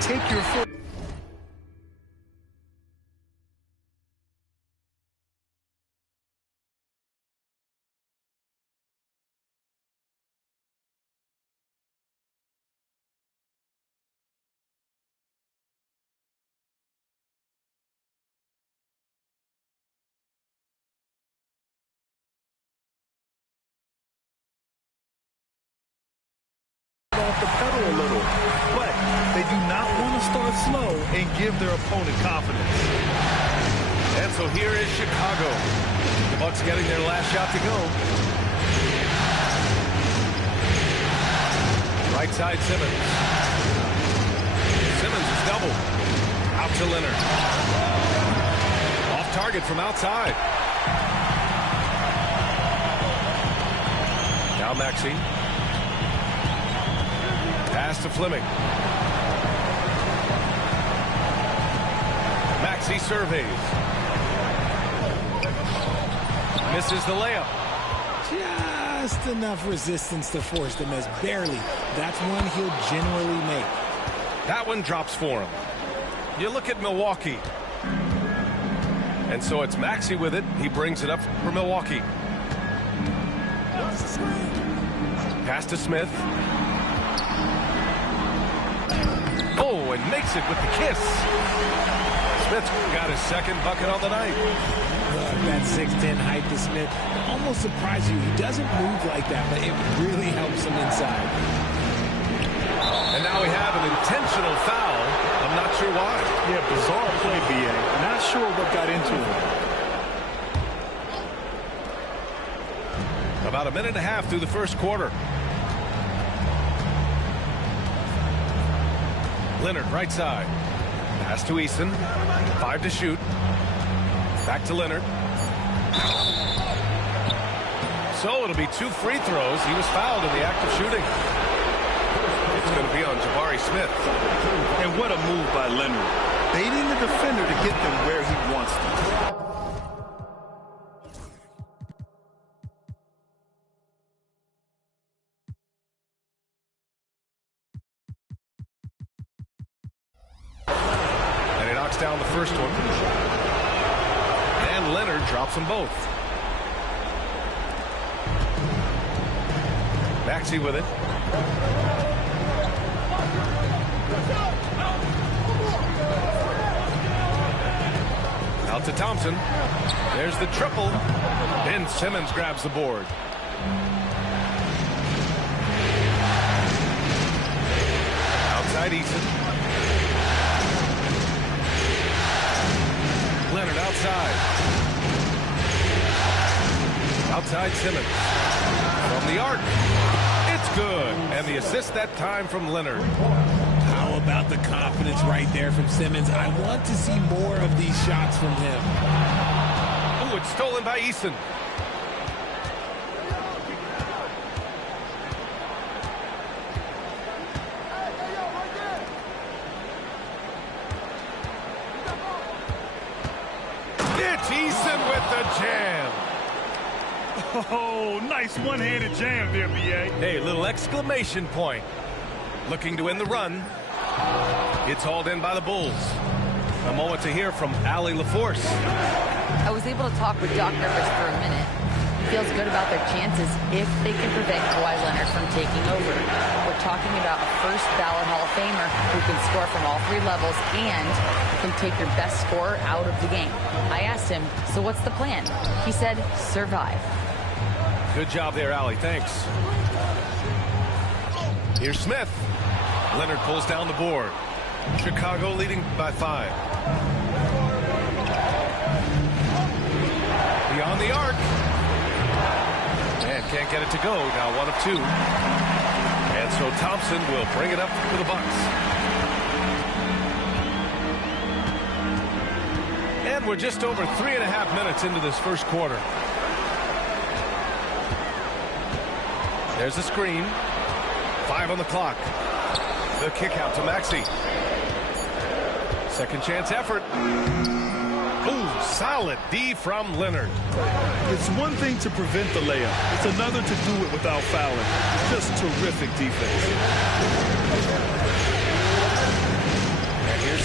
take your foot off the pedal a little, but they do not want to start slow and give their opponent confidence. And so here is Chicago. The Bucks getting their last shot to go. Right side Simmons. Simmons is double. Out to Leonard. Off target from outside. Now Maxey. Pass to Fleming. Maxey surveys. Misses the layup. Just enough resistance to force the miss. Barely. That's one he'll generally make. That one drops for him. You look at Milwaukee. And so it's Maxey with it. He brings it up for Milwaukee. Pass to Smith. Oh, and makes it with the kiss. Smith got his second bucket on the night. That 6'10" height to Smith almost surprised you. He doesn't move like that, but it really helps him inside. And now we have an intentional foul. I'm not sure why. Yeah, bizarre play, B.A. Not sure what got into him. About a minute and a half through the first quarter. Leonard, right side. Pass to Eason. 5 to shoot. Back to Leonard. So it'll be 2 free throws. He was fouled in the act of shooting. It's going to be on Jabari Smith. And what a move by Leonard. Baiting the defender to get them where he wants them. Down the first one. And Leonard drops them both. Maxey with it. Out to Thompson. There's the triple. Ben Simmons grabs the board. Outside Eason. Leonard outside. Outside Simmons. From the arc. It's good. And the assist that time from Leonard. How about the confidence right there from Simmons? I want to see more of these shots from him. Oh, it's stolen by Eason. Eason with the jam. Oh, nice one-handed jam there, B.A. Hey, little exclamation point. Looking to win the run. It's hauled in by the Bulls. A moment to hear from Allie LaForce. I was able to talk with Doc Rivers for a minute. He feels good about their chances if they can prevent Kawhi Leonard from taking over. We're talking about a first ballot Hall of Famer who can score from all 3 levels and can take your best scorer out of the game. I asked him, so what's the plan? He said, survive. Good job there, Allie. Thanks. Here's Smith. Leonard pulls down the board. Chicago leading by 5. Beyond the arc. And can't get it to go. Now 1 of 2. And so Thompson will bring it up for the Bucks. And we're just over 3.5 minutes into this first quarter. There's a screen. 5 on the clock. The kick out to Maxey. Second chance effort. Ooh, solid D from Leonard. It's one thing to prevent the layup. It's another to do it without fouling. Just terrific defense.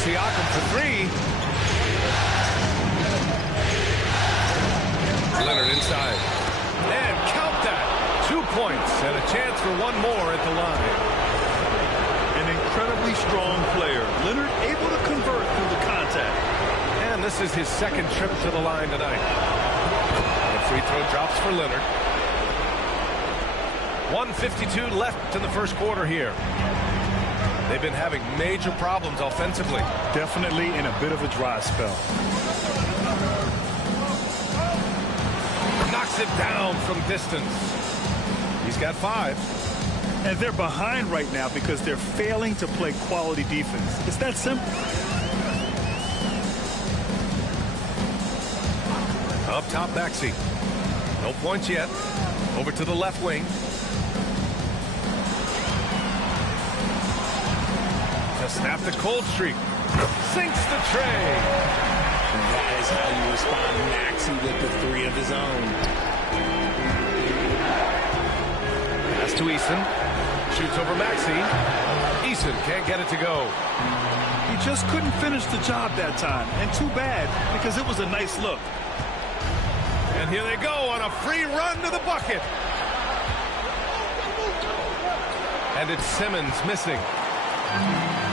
Siakam for three. Leonard inside. And count that. 2 points and a chance for one more at the line. An incredibly strong player. Leonard able to convert through the contact. And this is his second trip to the line tonight. The free throw drops for Leonard. 1:52 left in the first quarter here. They've been having major problems offensively. Definitely in a bit of a dry spell. Knocks it down from distance. He's got 5. And they're behind right now because they're failing to play quality defense. It's that simple. Up top, Maxey. No points yet. Over to the left wing. To snap the cold streak. Sinks the tray. That is how you respond to Maxey with the 3 of his own. Pass to Eason. Shoots over Maxey. Eason can't get it to go. He just couldn't finish the job that time. And too bad, because it was a nice look. And here they go on a free run to the bucket. And it's Simmons missing.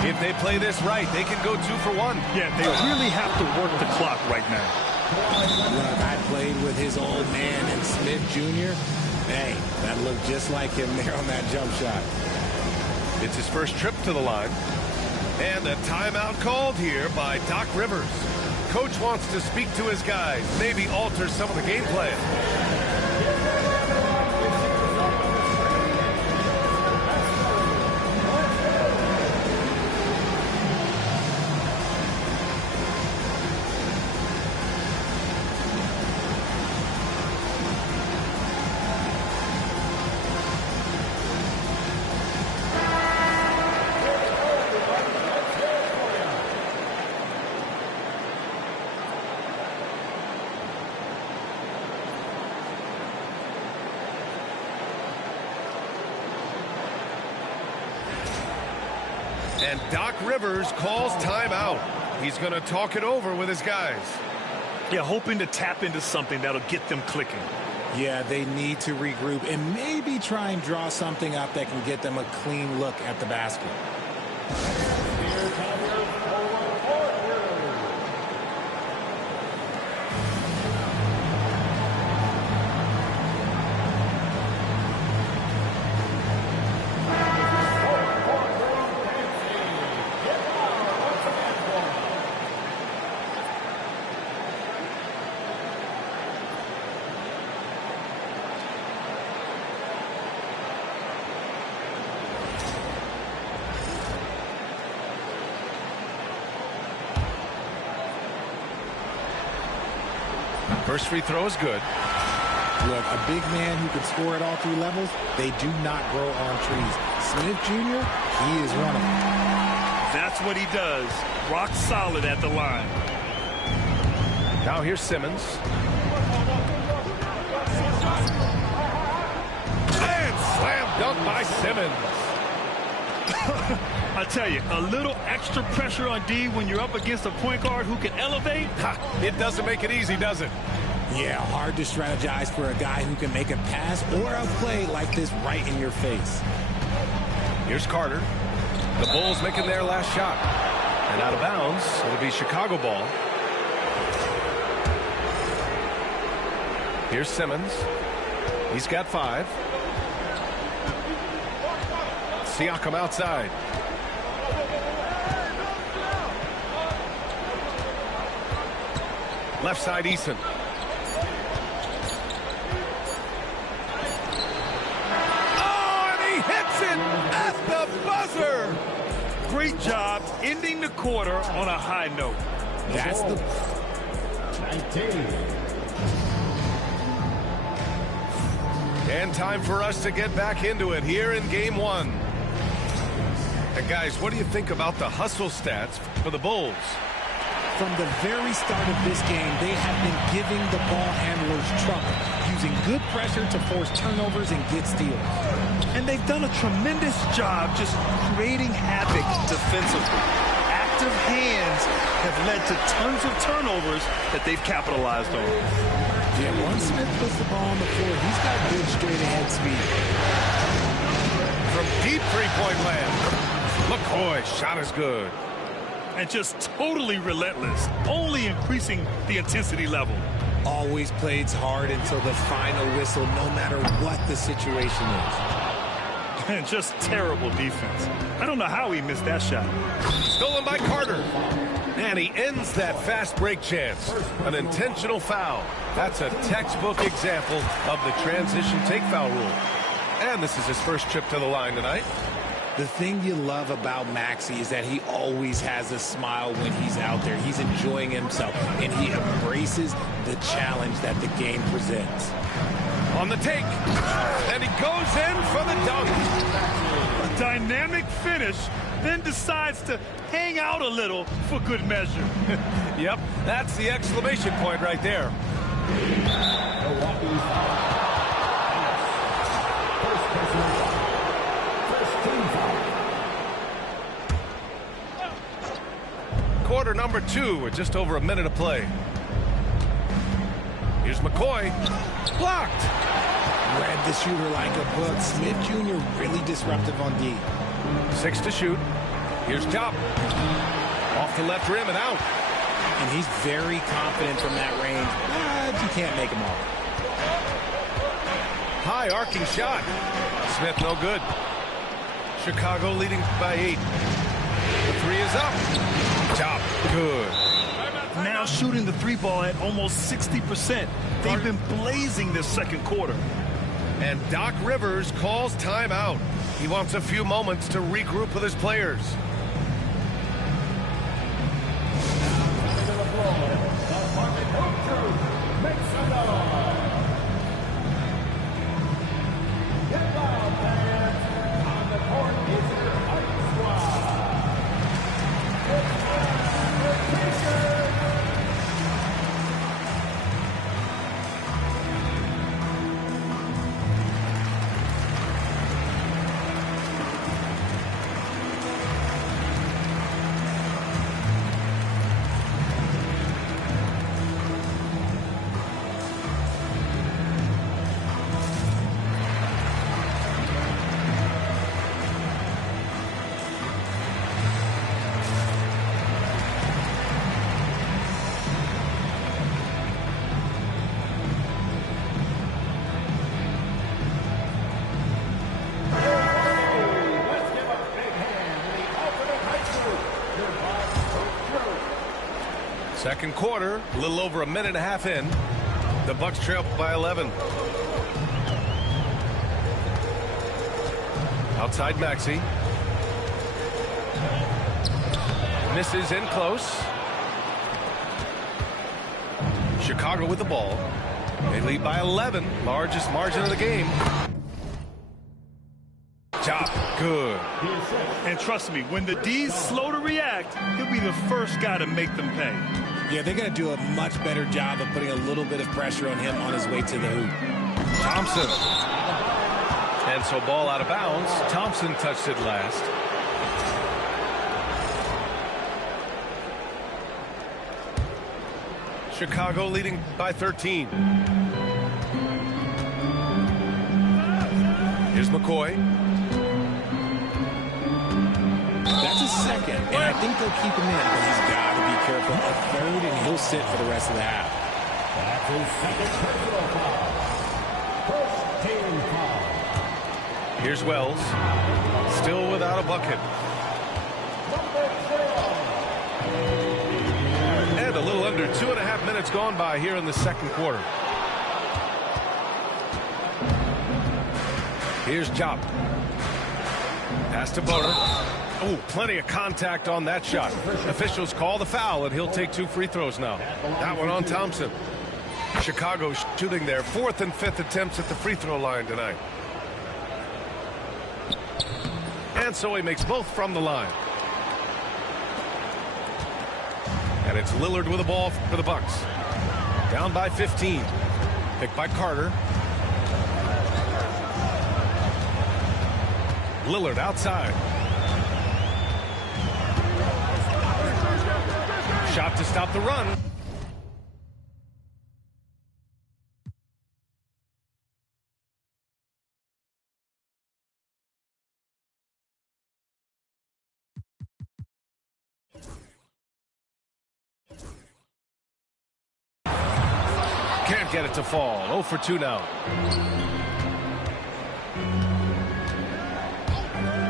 If they play this right, they can go 2 for 1. Yeah, they really have to work the clock right now. Look, I played with his old man and Smith Jr. Hey, that looked just like him there on that jump shot. It's his first trip to the line. And a timeout called here by Doc Rivers. Coach wants to speak to his guys, maybe alter some of the game plan. And Doc Rivers calls timeout. He's going to talk it over with his guys. Yeah, hoping to tap into something that'll get them clicking. Yeah, they need to regroup and maybe try and draw something up that can get them a clean look at the basket. First free throw is good. Look, a big man who can score at all 3 levels, they do not grow on trees. Smith Jr., he is one of them. That's what he does. Rock solid at the line. Now here's Simmons. And slam dunk by Simmons. I tell you, a little extra pressure on D when you're up against a point guard who can elevate. It doesn't make it easy, does it? Yeah, hard to strategize for a guy who can make a pass or a play like this right in your face. Here's Carter. The Bulls making their last shot. And out of bounds, it'll be Chicago ball. Here's Simmons. He's got 5. Siakam outside. Left side, Eason. Oh, and he hits it at the buzzer. Great job ending the quarter on a high note. That's the... 19. And time for us to get back into it here in game 1. And guys, what do you think about the hustle stats for the Bulls? From the very start of this game, they have been giving the ball handlers trouble, using good pressure to force turnovers and get steals. And they've done a tremendous job just creating havoc defensively. Active hands led to tons of turnovers that they've capitalized on. Yeah, once Smith puts the ball on the floor, he's got good straight-ahead speed. From deep three-point land, McCoy's shot is good. And just totally relentless, only increasing the intensity level. Always plays hard until the final whistle, no matter what the situation is. And just terrible defense. I don't know how he missed that shot. Stolen by Carter. And he ends that fast break chance. An intentional foul. That's a textbook example of the transition take foul rule. And this is his first trip to the line tonight. The thing you love about Maxey is that he always has a smile when he's out there. He's enjoying himself, and he embraces the challenge that the game presents. On the take, and he goes in for the dunk. A dynamic finish, then decides to hang out a little for good measure. Yep, that's the exclamation point right there. Quarter number 2 with just over a minute of play. Here's McCoy. Blocked. Read the shooter like a book. Smith Jr. really disruptive on D. 6 to shoot. Here's Job. Off the left rim and out. And he's very confident from that range, but you can't make him off. High arcing shot. Smith no good. Chicago leading by 8. The 3 is up. Job good. Now shooting the 3 ball at almost 60%. They've been blazing this second quarter. And Doc Rivers calls timeout. He wants a few moments to regroup with his players. Second quarter, a little over a minute and a half in. The Bucks trail by 11. Outside Maxey. Misses in close. Chicago with the ball. They lead by 11. Largest margin of the game. Job good. And trust me, when the D's slow to react, he'll be the first guy to make them pay. Yeah, they're going to do a much better job of putting a little bit of pressure on him on his way to the hoop. Thompson. And so ball out of bounds. Thompson touched it last. Chicago leading by 13. Here's McCoy. That's a second, and I think they'll keep him in, but he's got to be careful. A third, and he'll sit for the rest of the half. That's his second personal foul. First team foul. Here's Wells. Still without a bucket. And a little under 2.5 minutes gone by here in the second quarter. Here's Job. Pass to Boner. Oh, plenty of contact on that shot. Officials call the foul, and he'll take 2 free throws now. That one on Thompson. Chicago shooting their 4th and 5th attempts at the free throw line tonight. And so he makes both from the line. And it's Lillard with the ball for the Bucks. Down by 15. Picked by Carter. Lillard outside. Shot to stop the run. Can't get it to fall. 0 for 2 now.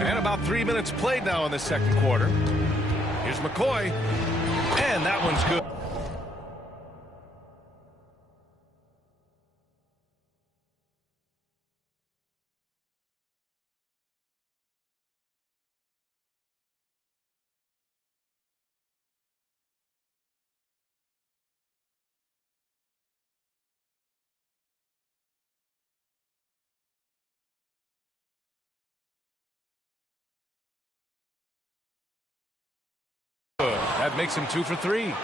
And about 3 minutes played now in the second quarter. Here's McCoy. And that one's good. That makes him 2 for 3.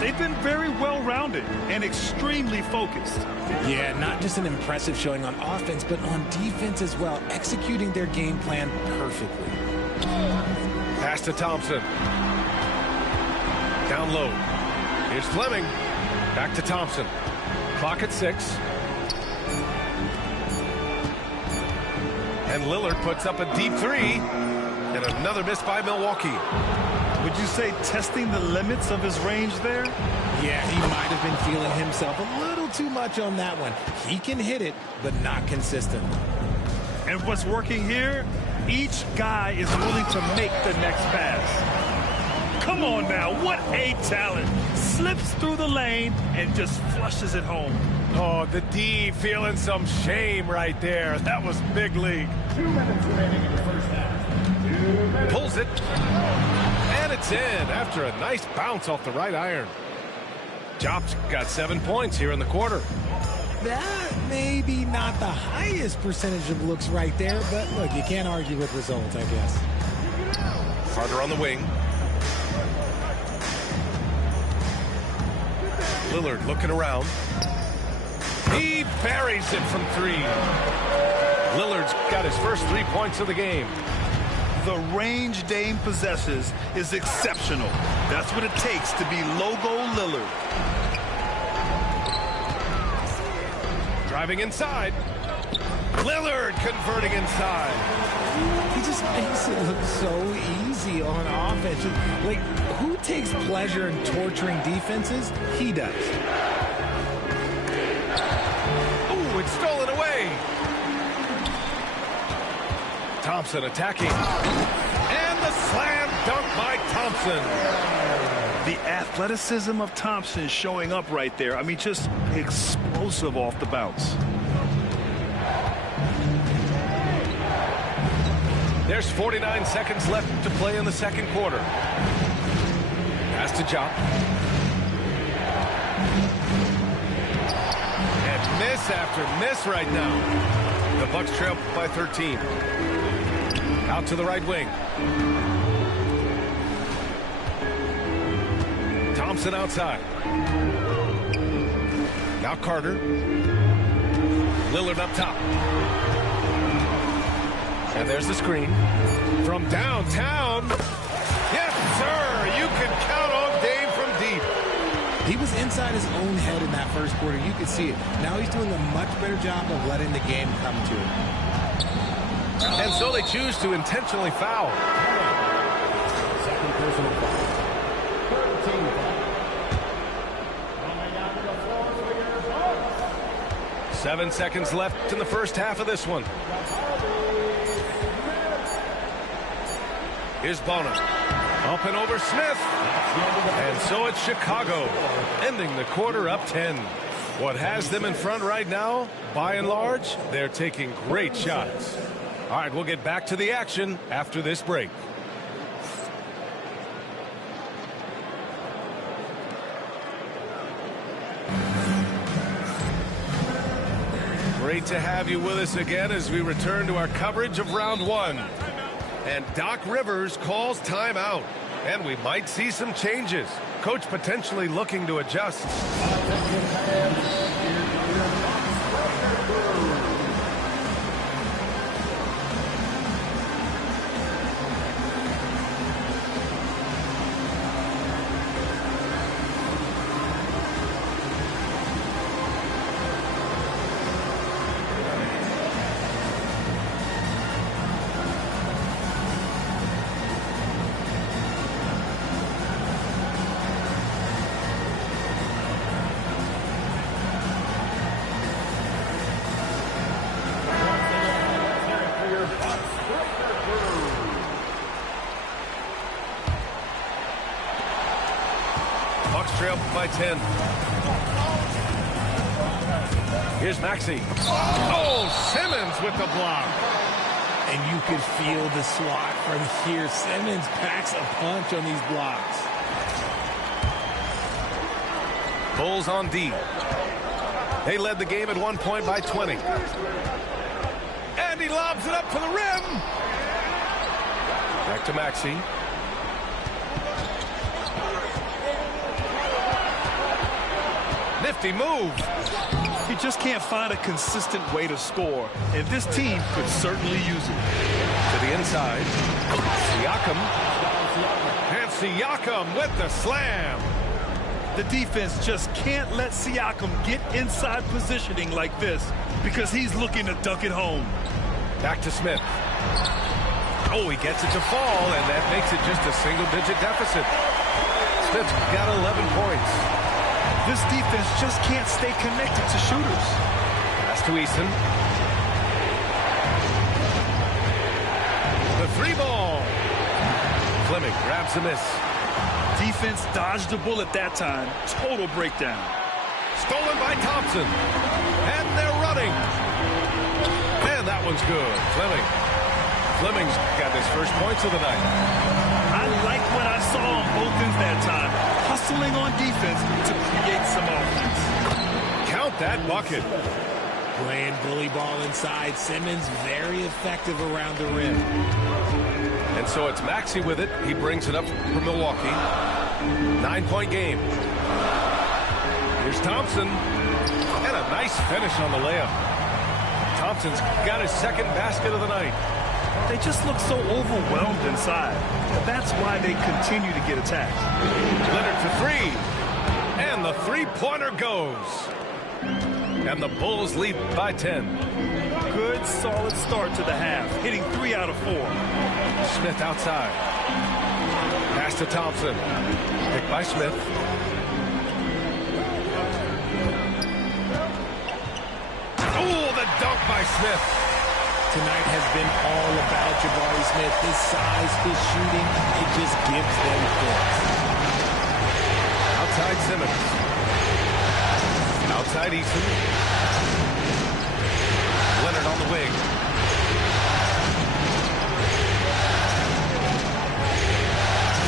They've been very well-rounded and extremely focused. Yeah, not just an impressive showing on offense, but on defense as well, executing their game plan perfectly. Pass to Thompson. Down low. Here's Fleming. Back to Thompson. Clock at 6. And Lillard puts up a deep 3. And another miss by Milwaukee. Would you say testing the limits of his range there? Yeah, he might have been feeling himself a little too much on that one. He can hit it, but not consistent. And what's working here, each guy is willing to make the next pass. Come on now, what a talent. Slips through the lane and just flushes it home. Oh, the D feeling some shame right there. That was big league. 2 minutes remaining in the first half. Pulls it. And it's in after a nice bounce off the right iron. Jop's got 7 points here in the quarter. That may be not the highest percentage of looks right there, but look, you can't argue with results, I guess. Carter on the wing. Lillard looking around. He buries it from 3. Lillard's got his first 3 points of the game. The range Dame possesses is exceptional. That's what it takes to be logo Lillard. Driving inside. Lillard converting inside. He just makes it look so easy on offense. Like, who takes pleasure in torturing defenses? He does. Ooh, it's stolen away. Thompson attacking. And the slam dunk by Thompson. The athleticism of Thompson showing up right there. I mean, just explosive off the bounce. There's 49 seconds left to play in the second quarter. Pass to Jop. And miss after miss right now. The Bucks trail by 13. Out to the right wing. Thompson outside. Now Carter. Lillard up top. And there's the screen. From downtown. Yes, sir. You can count on Dame from deep. He was inside his own head in that first quarter. You could see it. Now he's doing a much better job of letting the game come to him. And so they choose to intentionally foul. Second personal foul. 13 foul. Coming out to the floor for your Bucks. 7 seconds left in the first half of this one. Here's Bonner. Up and over Smith. And so it's Chicago, ending the quarter up 10. What has them in front right now, by and large, they're taking great shots. All right, we'll get back to the action after this break. Great to have you with us again as we return to our coverage of round 1. And Doc Rivers calls timeout. And we might see some changes. Coach potentially looking to adjust. trail by 10. Here's Maxey. Oh, Simmons with the block. And you can feel the swat from here. Simmons packs a punch on these blocks. Bulls on D. They led the game at one point by 20. And he lobs it up for the rim. Back to Maxey. Nifty move. He just can't find a consistent way to score, and this team could certainly use it. To the inside. Siakam. And Siakam with the slam. The defense just can't let Siakam get inside positioning like this because he's looking to dunk it home. Back to Smith. Oh, he gets it to fall, and that makes it just a single-digit deficit. Smith's got 11 points. This defense just can't stay connected to shooters. Pass to Eason. The three ball. Fleming grabs the miss. Defense dodged the bullet that time. Total breakdown. Stolen by Thompson. And they're running. And that one's good. Fleming's got his first points of the night. I like what I saw on both ends that time. Hustling on defense to create some offense. Count that bucket. Playing bully ball inside. Simmons very effective around the rim. And so it's Maxey with it. He brings it up for Milwaukee. 9-point game. Here's Thompson. And a nice finish on the layup. Thompson's got his second basket of the night. They just look so overwhelmed inside. That's why they continue to get attacked. Leonard for three. And the three-pointer goes. And the Bulls lead by 10. Good, solid start to the half, hitting 3 out of 4. Smith outside. Pass to Thompson. Picked by Smith. Oh, the dunk by Smith. Tonight has been all about Jabari Smith. His size, his shooting, it just gives them points. Outside Simmons. Outside Eason. Leonard on the wing.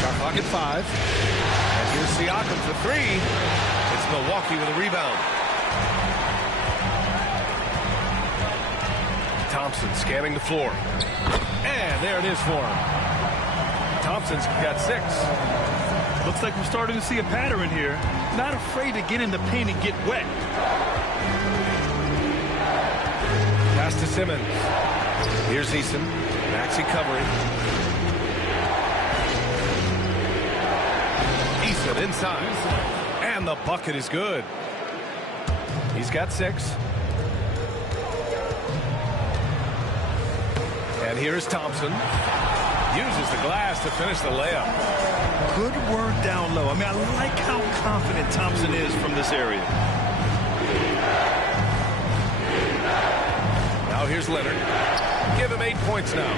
Shot clock at 5. And here's Siakam for 3. It's Milwaukee with a rebound. Thompson scanning the floor. And there it is for him. Thompson's got 6. Looks like we're starting to see a pattern here. Not afraid to get in the paint and get wet. Pass to Simmons. Here's Eason. Maxey covering. Eason inside. And the bucket is good. He's got 6. And here's Thompson. Uses the glass to finish the layup. Good work down low. I mean, I like how confident Thompson is from this area. Now here's Leonard. Give him 8 points now.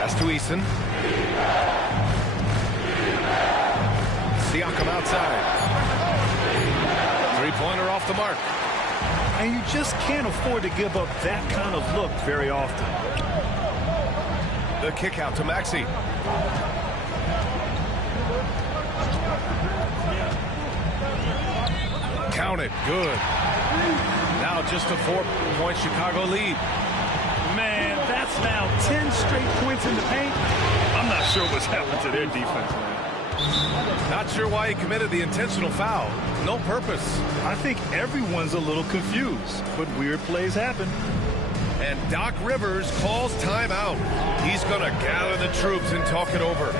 Pass to Eason. Siakam outside. Three-pointer off the mark. And you just can't afford to give up that kind of look very often. The kick out to Maxey. Count it. Good. Now just a 4-point Chicago lead. Man, that's now 10 straight points in the paint. I'm not sure what's happened to their defense, man. Not sure why he committed the intentional foul. No purpose. I think everyone's a little confused, but weird plays happen. And Doc Rivers calls timeout. He's going to gather the troops and talk it over.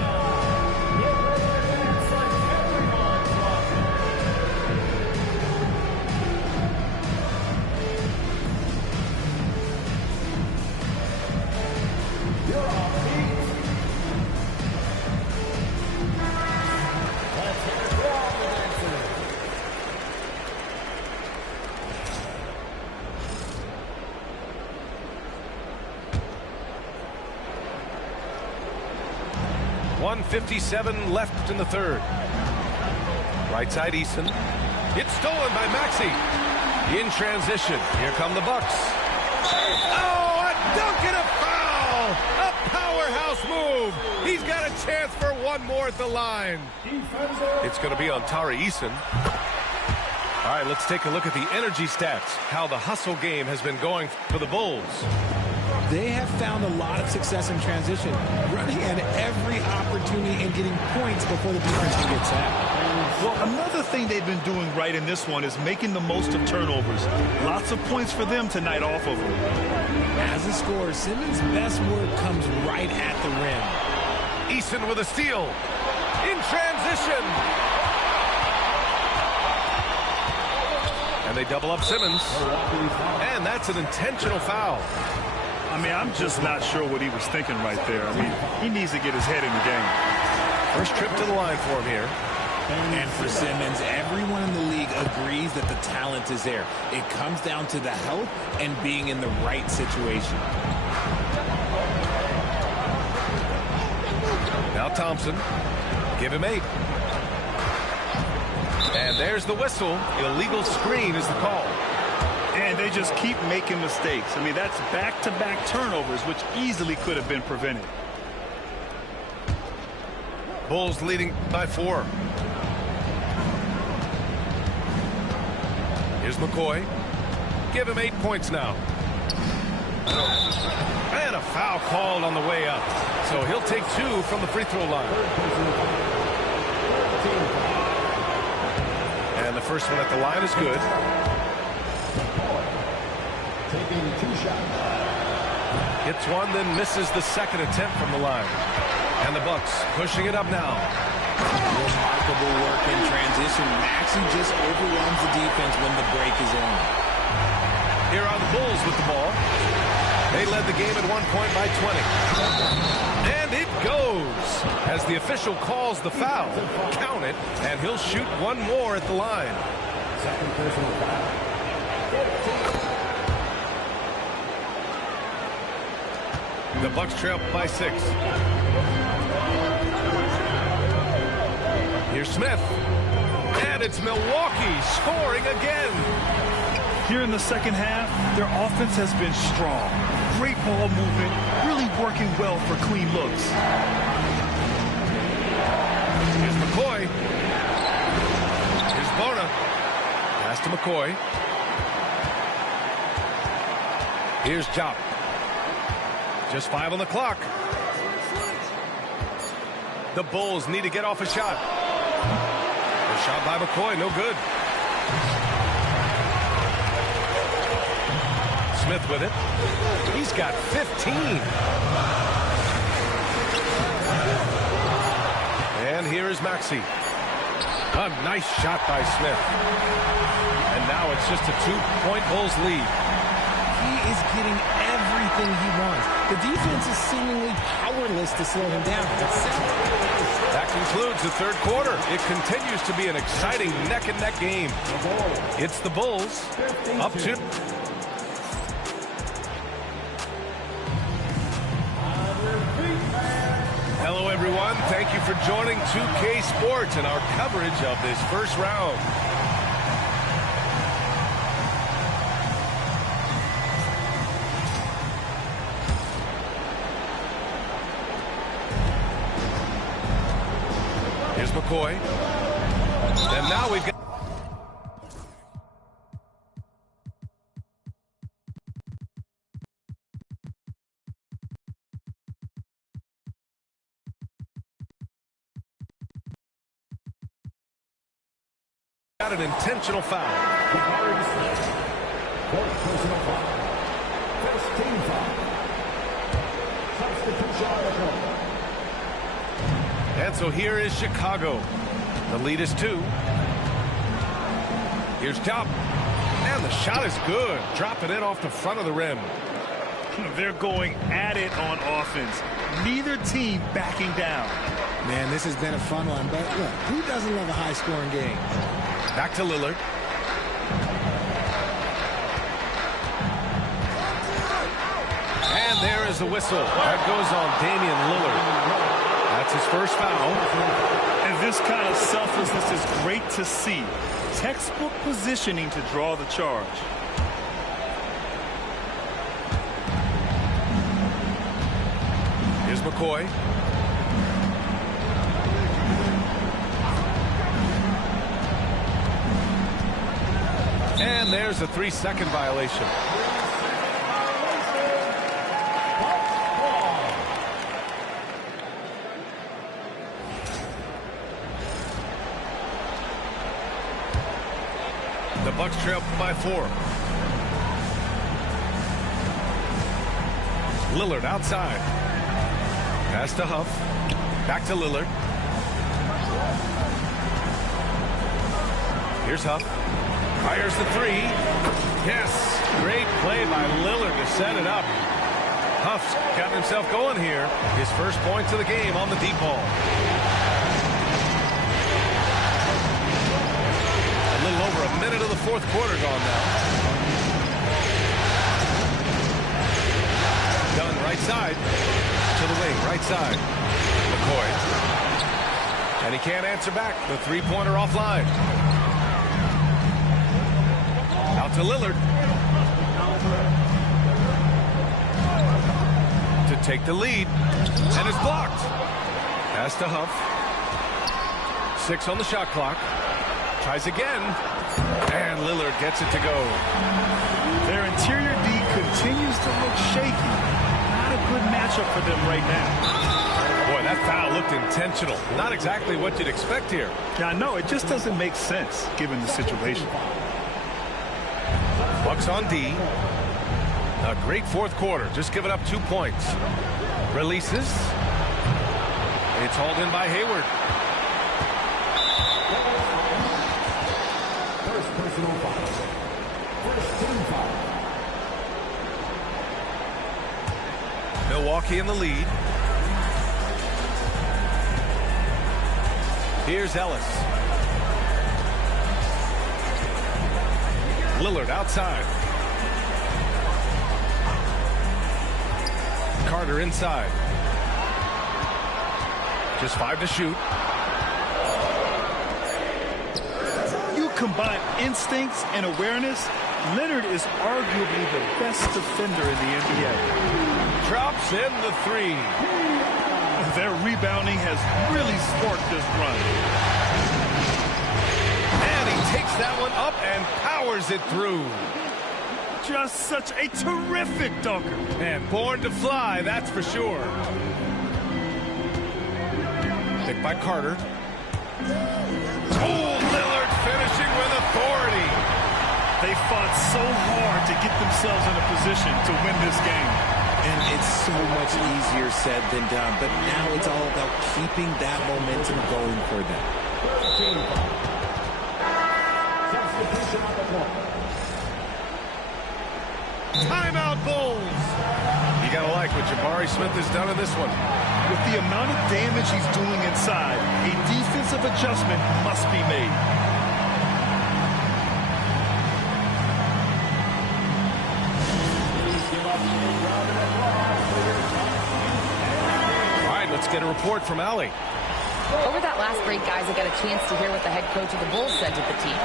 1:57 left in the third. Right side, Eason. It's stolen by Maxey. In transition, here come the Bucks. Oh, a dunk and a foul! A powerhouse move. He's got a chance for one more at the line. It's going to be on Tari Eason. All right, let's take a look at the energy stats, how the hustle game has been going for the Bulls. They have found a lot of success in transition, running at every opportunity and getting points before the defense can get sacked. Well, another thing they've been doing right in this one is making the most of turnovers. Lots of points for them tonight off of them. As a scorer, Simmons' best work comes right at the rim. Eason with a steal. In transition. And they double up Simmons. And that's an intentional foul. I mean, I'm just not sure what he was thinking right there. I mean, he needs to get his head in the game. First trip to the line for him here. And for Simmons, everyone in the league agrees that the talent is there. It comes down to the health and being in the right situation. Now Thompson. Give him 8. And there's the whistle. Illegal screen is the call. And they just keep making mistakes. I mean, that's back-to-back turnovers, which easily could have been prevented. Bulls leading by 4. Here's McCoy. Give him 8 points now. And a foul called on the way up. So he'll take 2 from the free throw line. And the first one at the line is good. Taking 2 shots. Hits one, then misses the second attempt from the line. And the Bucks pushing it up now. Remarkable work in transition. Maxey just overwhelms the defense when the break is on. Here are the Bulls with the ball. They led the game at one point by 20. And it goes as the official calls the foul. Count it, and he'll shoot one more at the line. Second personal foul. The Bucks trail by 6. Here's Smith. And it's Milwaukee scoring again. Here in the second half, their offense has been strong. Great ball movement, really working well for clean looks. Here's McCoy. Here's Bona. Pass to McCoy. Here's Jop. Just 5 on the clock. The Bulls need to get off a shot. A shot by McCoy, no good. Smith with it. He's got 15. And here is Maxey. A nice shot by Smith. And now it's just a 2-point Bulls lead. He is getting everything he wants. The defense is seemingly powerless to slow him down. That concludes the third quarter. It continues to be an exciting neck-and-neck game. It's the Bulls up 2. Hello, everyone. Thank you for joining 2K Sports and our coverage of this first round. Here's McCoy. And now we've got... got an intentional foul. Fourth personal foul. First team foul. Substitution article. And so here is Chicago. The lead is 2. Here's Jop. And the shot is good. Dropping it off the front of the rim. They're going at it on offense. Neither team backing down. Man, this has been a fun one, but look, who doesn't love a high-scoring game? Back to Lillard. And there is the whistle. That goes on Damian Lillard. That's his first foul. And this kind of selflessness is great to see. Textbook positioning to draw the charge. Here's McCoy. And there's a 3-second violation. The Bucks trail by 4. Lillard outside. Pass to Huff. Back to Lillard. Here's Huff. Fires the 3. Yes. Great play by Lillard to set it up. Huff's got himself going here. His first points of the game on the deep ball. A little over a minute of the fourth quarter gone now. Dunn right side. To the wing, right side. McCoy. And he can't answer back. The three-pointer offline. Out to Lillard. To take the lead. And it's blocked. Pass to Huff. 6 on the shot clock. Tries again. And Lillard gets it to go. Their interior D continues to look shaky. Not a good matchup for them right now. Boy, that foul looked intentional. Not exactly what you'd expect here. Yeah, I know. It just doesn't make sense given the situation. Bucks on D. A great fourth quarter. Just giving up 2 points. Releases. It's hauled in by Hayward. First personal foul. First team foul. Milwaukee in the lead. Here's Ellis. Lillard outside. Carter inside. Just 5 to shoot. You combine instincts and awareness, Leonard is arguably the best defender in the NBA. Drops in the 3. Their rebounding has really sparked this run. And he takes that one up and powers it through. Just such a terrific dunker. And born to fly, that's for sure. Picked by Carter. Oh, Lillard finishing with authority. They fought so hard to get themselves in a position to win this game. And it's so much easier said than done. But now it's all about keeping that momentum going for them. Team foul. Substitution on the floor. Timeout Bulls. You gotta like what Jabari Smith has done in this one. With the amount of damage he's doing inside, a defensive adjustment must be made. All right, let's get a report from Allie. Over that last break, guys, I got a chance to hear what the head coach of the Bulls said to the team.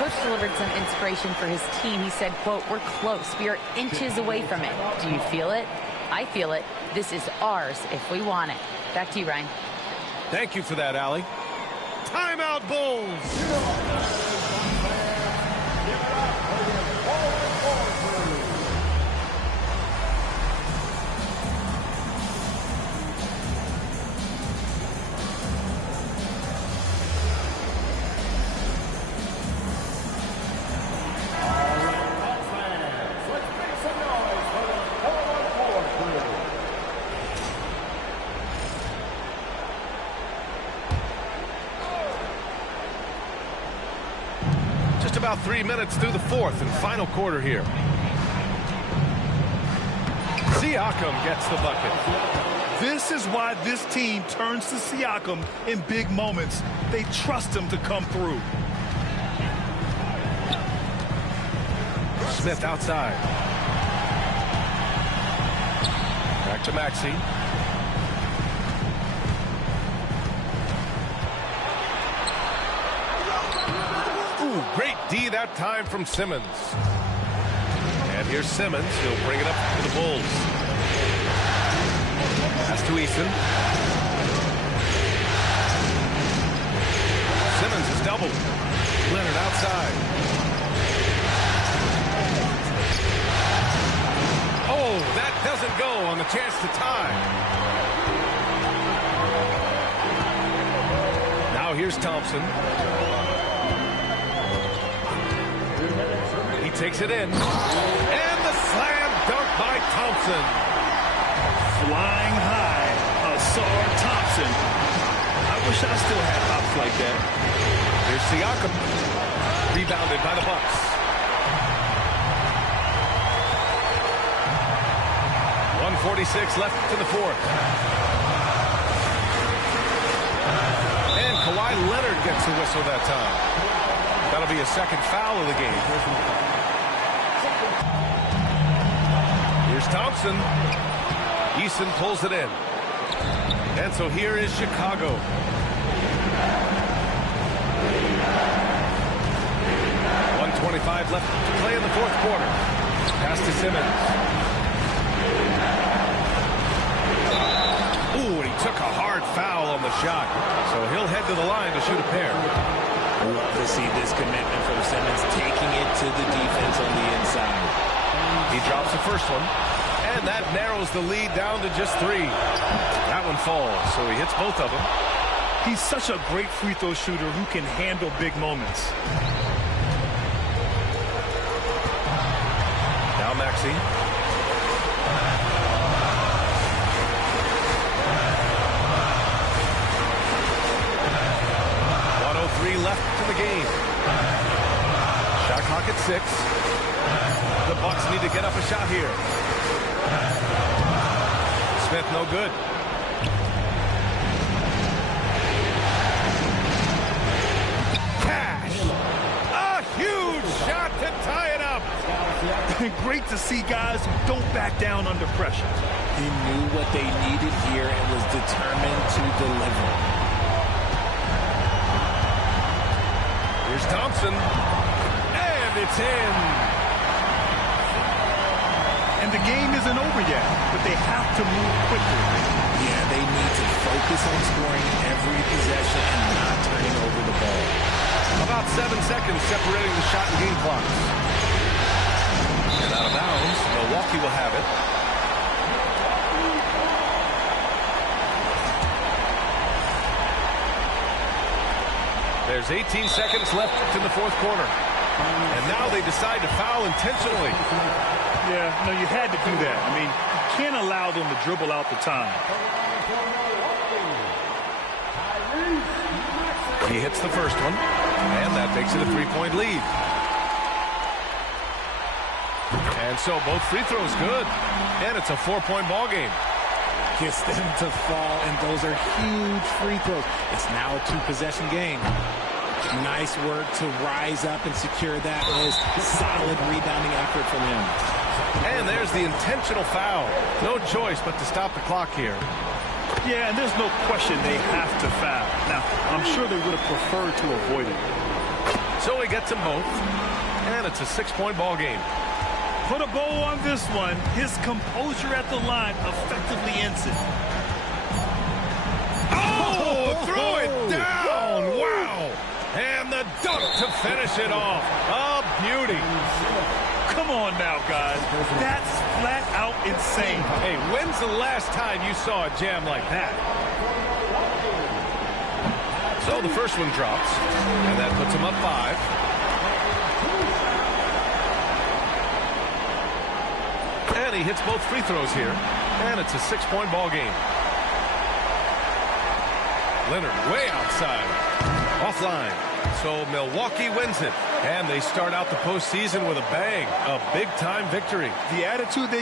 Coach delivered some inspiration for his team. He said, quote, "We're close. We are inches away from it. Do you feel it? I feel it. This is ours if we want it." Back to you, Ryan. Thank you for that, Allie. Timeout Bulls. About 3 minutes through the fourth and final quarter here. Siakam gets the bucket. This is why this team turns to Siakam in big moments. They trust him to come through. Smith outside. Back to Maxey. Great D that time from Simmons. And here's Simmons. He'll bring it up to the Bulls. Pass to Eason. Simmons is doubled. Leonard outside. Oh, that doesn't go on the chance to tie. Now here's Thompson. He takes it in. And the slam dunk by Thompson. Flying high, Ausar Thompson. I wish I still had hops like that. Here's Siakam. Rebounded by the Bucks. .146 left in the fourth. And Kawhi Leonard gets a whistle that time. That'll be a second foul of the game. Here's Thompson. Eason pulls it in. And so here is Chicago. .125 left to play in the fourth quarter. Pass to Simmons. Ooh, and he took a hard foul on the shot. So he'll head to the line to shoot a pair. Love to see this commitment from Simmons, taking it to the defense on the inside. He drops the first one. And that narrows the lead down to just 3. That one falls, so he hits both of them. He's such a great free throw shooter who can handle big moments. Now Maxey. .103 left in the game. Shot clock at 6. The Bucks need to get up a shot here. Smith no good. Cash. A huge shot to tie it up. Great to see guys who don't back down under pressure. He knew what they needed here and was determined to deliver. Here's Thompson. And it's in. And the game isn't over yet, but they have to move quickly. Yeah, they need to focus on scoring every possession and not turning over the ball. About 7 seconds separating the shot and game clocks. And out of bounds, Milwaukee will have it. There's 18 seconds left in the fourth quarter. And now they decide to foul intentionally. Yeah, no, you had to do that. I mean, you can't allow them to dribble out the time. He hits the first one, and that makes it a 3-point lead. And so both free throws good, and it's a 4-point ball game. Gets them to fall, and those are huge free throws. It's now a 2-possession game. Nice work to rise up and secure that miss. Solid rebounding effort from him. And there's the intentional foul. No choice but to stop the clock here. Yeah, and there's no question they have to foul. Now, I'm sure they would have preferred to avoid it. So he gets them both, and it's a 6-point ball game. Put a bow on this one. His composure at the line effectively ends it. Oh, throw it down. Wow. And the dunk to finish it off. A beauty. Come on now, guys. That's flat out insane. Hey, when's the last time you saw a jam like that? So the first one drops, and that puts him up 5. And he hits both free throws here, and it's a 6-point ball game. Leonard way outside. Offline. So Milwaukee wins it, and they start out the postseason with a bang. A big-time victory. The attitude they